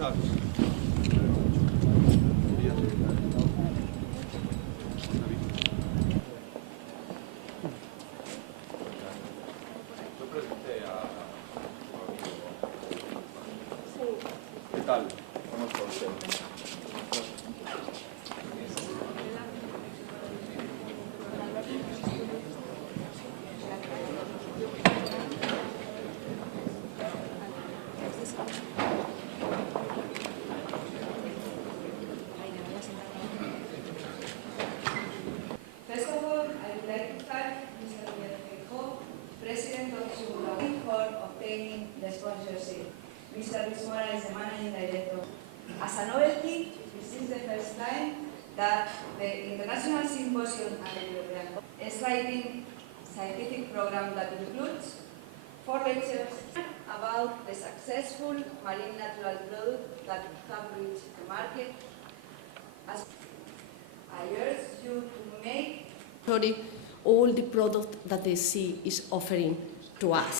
¿Qué tal? ¿Cómo está usted? First of all, I would like to thank Mr. Miguel Feijóo, President of Subrau, for obtaining the sponsorship. Mr. Luis Mora is the Managing Director. As a novelty, this is the first time that the International Symposium and the European Sliding Scientific Program that includes 4 lectures about the successful marine natural product that have reached the market. As I urge you to make all the product that the sea is offering to us.